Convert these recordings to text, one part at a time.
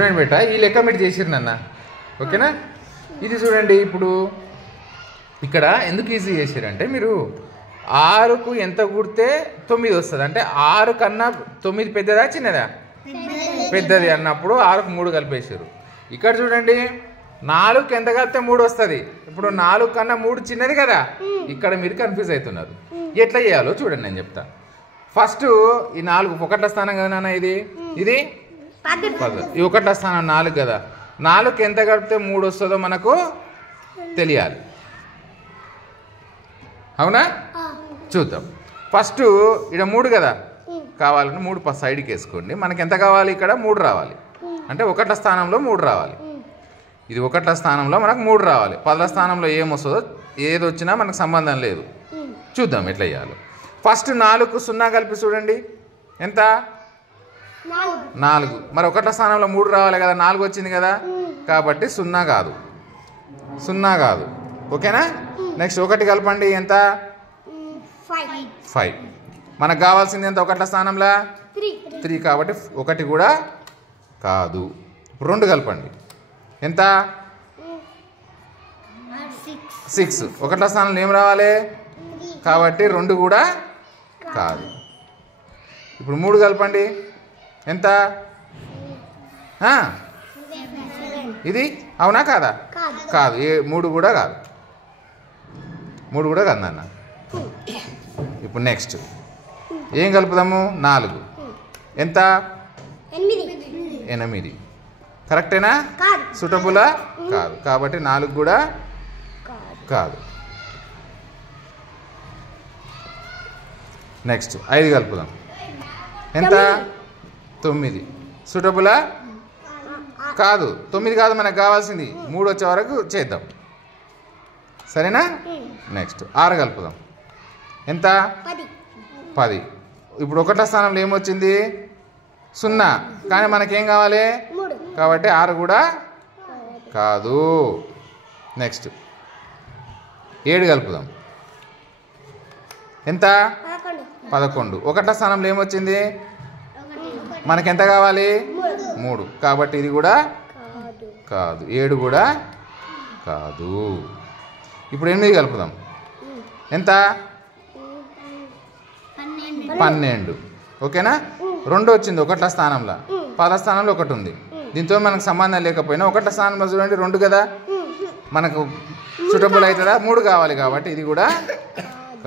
చూడండి బేట, ఈ లెక్క మీరు చేసిరు నాన్న, ఓకేనా? ఇది చూడండి, ఇప్పుడు ఇక్కడ ఎందుకు ఈజీ చేసిరంటే మీరు 6కు ఎంత కూడితే 9 వస్తుంది అంటే 6 కన్నా 9 పెద్దదా చిన్నదా? పెద్దది అన్నప్పుడు 6కు 3 కలిపేసారు. ఇక్కడ చూడండి 4కి ఎంత కలిపితే 3 వస్తుంది. ఇప్పుడు 4 కన్నా 3 చిన్నది కదా, ఇక్కడ మీరు కన్ఫ్యూజ్ అవుతున్నారు. ఎట్లా చేయాలో చూడండి, నేను చెప్తా. ఫస్ట్ ఈ 4 ఒకట్ల స్థానం కదా నాన్న, ఇది 10, ఈ ఒకట్ల స్థానం 4 కదా, 4కి ఎంత కలిపితే 3 వస్తుందో మనకు తెలియాలి, అవునా? చూద్దాం. ఫస్ట్ ఇక్కడ 3 కదా, కావాలంటే 3 సైడ్కి వేసుకోండి. మనకి ఎంత కావాలి? ఇక్కడ 3 రావాలి, అంటే ఒకట్ల స్థానంలో 3 రావాలి. ఇది ఒకట్ల స్థానంలో మనకు 3 రావాలి. 10ల స్థానంలో ఏమొస్తుందో ఏది వచ్చినా మనకు సంబంధం లేదు. చూద్దాం ఎట్లా చేయాలో. ఫస్ట్ 4కు 0 కలిపి చూడండి, ఎంత? 4. మరి ఒకట్ల స్థానంలో 3 రావాలి కదా, 4 వచ్చింది కదా, కాబట్టి 0 కాదు, 0 కాదు, ఓకేనా? నెక్స్ట్ 1 కలపండి, ఎంత? 5. మనకు కావాల్సింది ఎంత ఒకట్ల స్థానంలో? 3, కాబట్టి 1 కూడా కాదు. ఇప్పుడు 2 కలపండి, ఎంత? 6. ఒకట్ల స్థానంలో ఏం రావాలి? కాబట్టి 2 కూడా కాదు. ఇప్పుడు 3 కలపండి, ఎంత? ఇది అవునా కాదా? కాదు, 3 కూడా కాదు, 3 కూడా కాదు నాన్న. ఇప్పుడు నెక్స్ట్ ఏం కలుపుదాము? 4. ఎంత? 8. కరెక్టేనా? సూటబులా? కాదు, కాబట్టి 4 కూడా కాదు. నెక్స్ట్ 5 కలుపుదాం, ఎంత? 9. సూటబులా? కాదు, 9 కాదు, మనకు కావాల్సింది 3 వచ్చే వరకు చేద్దాం, సరేనా? నెక్స్ట్ 6 కలుపుదాం, ఎంత? 10. ఇప్పుడు ఒకట్ల స్థానంలో ఏమొచ్చింది? 0, కానీ మనకేం కావాలి? కాబట్టి 6 కూడా కాదు. నెక్స్ట్ 7 కలుపుదాం, ఎంత? 11. ఒకట్ల స్థానంలో ఏమొచ్చింది? మనకెంత కావాలి? 3, కాబట్టి ఇది కూడా కాదు, 7 కూడా కాదు. ఇప్పుడు 8 కలుపుదాం, ఎంత? 12. ఓకేనా? 2 వచ్చింది ఒకట్ల స్థానంలో, 10ల స్థానంలో 1 ఉంది. దీంతో మనకు సంబంధం లేకపోయినా ఒకట్ల స్థానంలో చూడండి 2 కదా, మనకు సూటబుల్ అవుతుందా? 3 కావాలి, కాబట్టి ఇది కూడా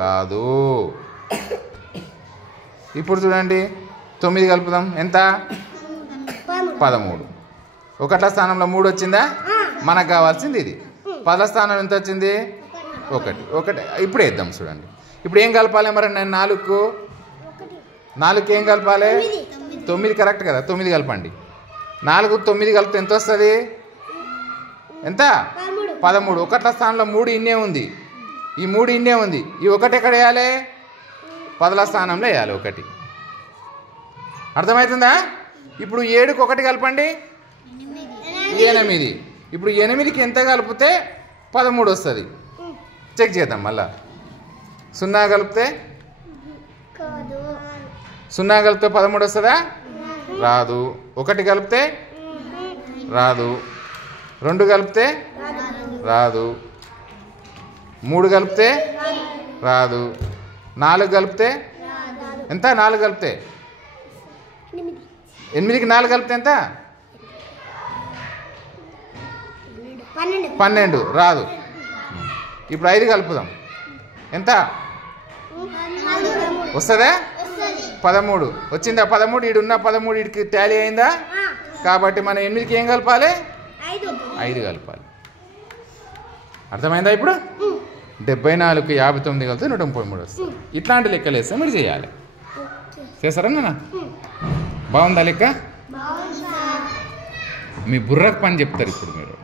కాదు. ఇప్పుడు చూడండి 9 కలుపుదాం, ఎంత? 13. ఒకట్ల స్థానంలో 3 వచ్చిందా, మనకు కావాల్సింది ఇది. 10ల స్థానం ఎంత వచ్చింది? 1. ఇప్పుడు వేద్దాం చూడండి. ఇప్పుడు ఏం కలపాలి మరి? నేను 4కి ఏం కలపాలి? 9 కరెక్ట్ కదా, 9 కలపండి. 4, 9 కలిపితే ఎంత వస్తుంది? ఎంత? 13. ఒకట్ల స్థానంలో 3 ఇన్నే ఉంది, ఈ 3 ఇన్నే ఉంది, ఈ 1 ఎక్కడ వేయాలి? 10ల స్థానంలో వేయాలి 1. అర్థమవుతుందా? ఇప్పుడు 7కి 1 కలపండి, 8. ఇప్పుడు 8కి ఎంత కలిపితే 13 వస్తుంది? చెక్ చేద్దాం మళ్ళా. 0 కలిపితే 13 వస్తుందా? రాదు. 1 కలిపితే రాదు, 2 కలిపితే రాదు, 3 కలిపితే రాదు, 4 కలిపితే ఎంత? 4 కలిపితే 8కి 4 కలిపితే ఎంత? 12 రాదు. ఇప్పుడు 5 కలుపుదాం, ఎంత వస్తుందా? 13 వచ్చిందా? 13 ఈడున్న 13 ఈడికి టాలీ అయిందా? కాబట్టి మనం 8కి ఏం కలపాలి? 5 కలపాలి. అర్థమైందా? ఇప్పుడు 74కి 59 కలిపితే 133 వస్తుంది. ఇట్లాంటి లెక్కలు వేస్తే మీరు చేయాలి. చేస్తారా నాన్న? బాగుందా లెక్క? మీ బుర్రకు పని చెప్తారు ఇప్పుడు మీరు.